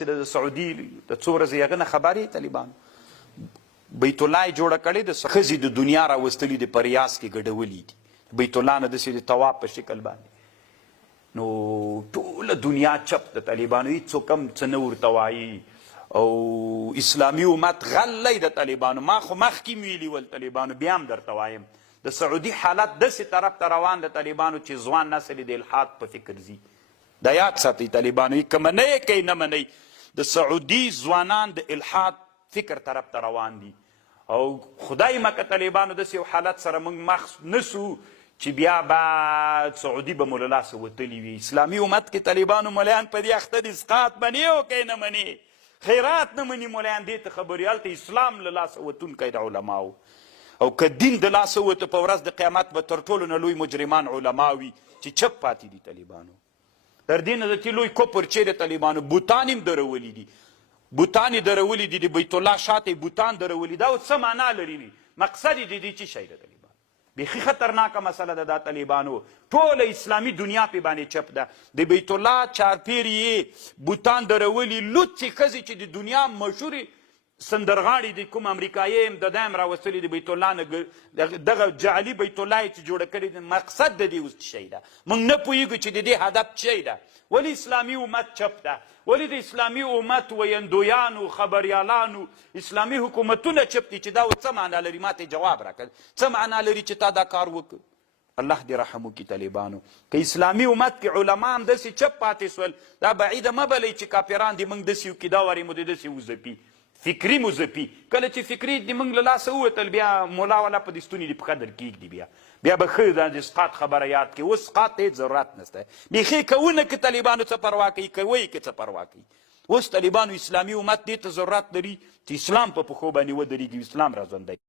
ناست د سعودي د څو ورځې هغه نه خبر یې طالبانو بیت الله یې جوړه کړې د ښځې د دنیا راوستلي د په ریاض کې ګډولي دي بیت الله نه داسې د طواف په شکل باندې نو ټوله دنیا چپ د طالبانو هېڅوک هم څه نه ورته وایي او اسلامي امت غلی د طالبانو ما خو مخکې ویلي ول طالبانو بیا هم درته وایم د سعودي حالت داسې طرف ته روان د طالبانو چې ځوان نسل یې د الحاد په فکر ځي دا یاد ساتئ طالبانو که منئ یې کوئ نه منئ د سعودي ځوانان د الحاد فکر طرف ته روان دي او خدای مکه طالبانو داسې یو حالت سره موږ مخ نسو چې بیا به سعودي به مو له لاسه وتلي وي اسلامي امت کې طالبانو ملیان په دې اخته دي اسقاط منې او که نه منې خیرات نه مني ملیان دې ته خبرې هلته اسلام له لاسه وتونکی د علماو او که دین د لاسه وته په ورځ د قیامت به تر ټولو نه لوی مجرمان علما وي چې چپ پاتې دي طالبانو تر دې نه د چې لوی کفر چیرې طالبانو بوتان هم درولي دي بوتان یې درولي دي د بیت الله شاته بوتان درولي دا اوس څه معنا لري مقصد یې د دې څه شی ده طالبانو بیخي خطرناکه مسله ده دا طالبانو ټوله اسلامي دنیا پې باندې چپ ده د بیت الله چارپیر یې بوتان درولي لوڅې ښځې چې د دنیا مشهورې سندرغاړي د کوم امریکایي هم د دا هم راوستلي د بیت الله نه دغه جعلي بیت الله یې چې جوړه کړې ده مقصد د دې اوس څه شی ده موږ نه پوهېږو چې د دې هدف څه شی ده ولې اسلامي امت چپ ده ولې د اسلامي امت ویندویانو خبریالانو اسلامي حکومتونه چپ دي چې دا اوس څه معنا لري ما ته جواب راکړه څه معنا لري چې تا دا کار وکړ الله دې رحم وکړي طالبانو که اسلامي امت کې علما هم داسې چپ پاتې سول دا بعیده مه بلئ چې کافران دې موږ داسې وکړي دا وارې مو دې داسې وځپي فکري مزپي کله چې فکري د موږ له لاسه ووتل بیا مولا والا په دې ستوني دې په قدر کېږدي بیا به ښه دا د اسقاط خبره یاد کړي اوس اسقاط ته هېڅ ضرورت نشته بیخي که ونه که طالبانو څه پروا کوي کوئ که څه پروا کوي اوس طالبانو اسلامي امت دې ته ضرورت لري چې اسلام په پښو باندې ودرېږي اسلام را ژوندی